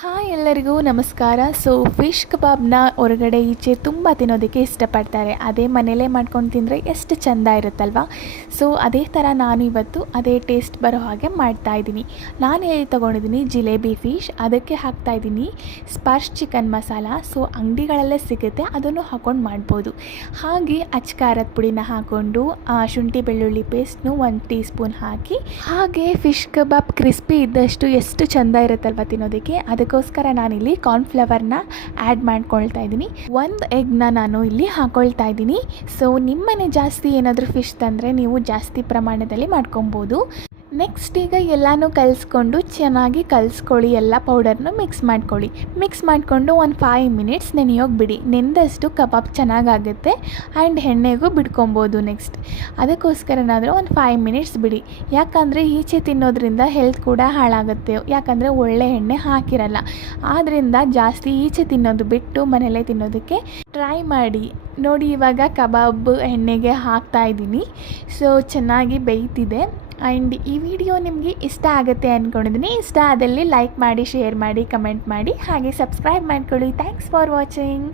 Hi ಎಲ್ಲರಿಗೂ ನಮಸ್ಕಾರ. So fish ಕಬಾಬ್ನ ಹೊರಗಡೆ ಈಚೆ ತುಂಬ ತಿನ್ನೋದಕ್ಕೆ ಇಷ್ಟಪಡ್ತಾರೆ. ಅದೇ ಮನೇಲೇ ಮಾಡ್ಕೊಂಡು ತಿಂದರೆ ಎಷ್ಟು ಚೆಂದ ಇರುತ್ತಲ್ವ? ಸೊ ಅದೇ ಥರ ನಾನು ಇವತ್ತು ಅದೇ ಟೇಸ್ಟ್ ಬರೋ ಹಾಗೆ ಮಾಡ್ತಾಯಿದ್ದೀನಿ ನಾನು ಹೇಳಿ ತೊಗೊಂಡಿದ್ದೀನಿ ಜಿಲೇಬಿ ಫಿಶ್ ಅದಕ್ಕೆ ಹಾಕ್ತಾ ಇದ್ದೀನಿ ಸ್ಪರ್ಶ್ ಚಿಕನ್ ಮಸಾಲ ಸೊ ಅಂಗಡಿಗಳಲ್ಲೇ ಸಿಗುತ್ತೆ. ಅದನ್ನು ಹಾಕ್ಕೊಂಡು ಮಾಡ್ಬೋದು. ಹಾಗೆ ಅಚ್ಕಾರದ ಪುಡಿನ ಹಾಕ್ಕೊಂಡು ಶುಂಠಿ ಬೆಳ್ಳುಳ್ಳಿ ಪೇಸ್ಟ್ನು ಒಂದು ಟೀ ಸ್ಪೂನ್ ಹಾಕಿ, ಹಾಗೆ ಫಿಶ್ ಕಬಾಬ್ ಕ್ರಿಸ್ಪಿ ಇದ್ದಷ್ಟು ಎಷ್ಟು ಚೆಂದ ಇರುತ್ತಲ್ವ ತಿನ್ನೋದಕ್ಕೆ? ಅದಕ್ಕೋಸ್ಕರ ನಾನಿಲ್ಲಿ ಕಾರ್ನ್ಫ್ಲವರ್ನ ಆ್ಯಡ್ ಮಾಡ್ಕೊಳ್ತಾ ಇದ್ದೀನಿ. ಒಂದು ಎಗ್ನ ನಾನು ಇಲ್ಲಿ ಹಾಕೊಳ್ತಾ ಇದ್ದೀನಿ. ಸೊ ನಿಮ್ಮನೆ ಜಾಸ್ತಿ ಏನಾದರೂ ಫಿಶ್ ತಂದರೆ ನೀವು ಜಾಸ್ತಿ ಪ್ರಮಾಣದಲ್ಲಿ ಮಾಡ್ಕೊಬೋದು ನೆಕ್ಸ್ಟ್ ಈಗ ಎಲ್ಲನೂ ಕಲಿಸ್ಕೊಂಡು ಚೆನ್ನಾಗಿ ಕಲಿಸ್ಕೊಳ್ಳಿ ಎಲ್ಲ ಪೌಡರ್ನು ಮಿಕ್ಸ್ ಮಾಡ್ಕೊಳ್ಳಿ. ಮಿಕ್ಸ್ ಮಾಡಿಕೊಂಡು ಒಂದು ಫೈವ್ ಮಿನಿಟ್ಸ್ ನೆನೆಯೋಗಿ ಬಿಡಿ. ನೆಂದಷ್ಟು ಕಬಾಬ್ ಚೆನ್ನಾಗಾಗುತ್ತೆ ಆ್ಯಂಡ್ ಎಣ್ಣೆಗೂ ಬಿಡ್ಕೊಬೋದು ನೆಕ್ಸ್ಟ್ ಅದಕ್ಕೋಸ್ಕರನಾದರೂ ಒಂದು ಫೈವ್ ಮಿನಿಟ್ಸ್ ಬಿಡಿ. ಯಾಕಂದರೆ ಈಚೆ ತಿನ್ನೋದ್ರಿಂದ ಹೆಲ್ತ್ ಕೂಡ ಹಾಳಾಗುತ್ತೆ. ಯಾಕಂದರೆ ಒಳ್ಳೆ ಎಣ್ಣೆ ಹಾಕಿರಲ್ಲ. ಆದ್ದರಿಂದ ಜಾಸ್ತಿ ಈಚೆ ತಿನ್ನೋದು ಬಿಟ್ಟು ಮನೆಯಲ್ಲೇ ತಿನ್ನೋದಕ್ಕೆ ಟ್ರೈ ಮಾಡಿ. ನೋಡಿ ಇವಾಗ ಕಬಾಬ್ ಎಣ್ಣೆಗೆ ಹಾಕ್ತಾ ಇದ್ದೀನಿ. ಸೊ ಚೆನ್ನಾಗಿ ಬೇಯ್ತಿದೆ. ಆ್ಯಂಡ್ ಈ ವಿಡಿಯೋ ನಿಮಗೆ ಇಷ್ಟ ಆಗುತ್ತೆ ಅಂದ್ಕೊಂಡಿದ್ದೀನಿ ಇಷ್ಟ ಆದಲ್ಲಿ ಲೈಕ್ ಮಾಡಿ, ಶೇರ್ ಮಾಡಿ, ಕಮೆಂಟ್ ಮಾಡಿ, ಹಾಗೆ ಸಬ್ಸ್ಕ್ರೈಬ್ ಮಾಡ್ಕೊಳ್ಳಿ. Thanks for watching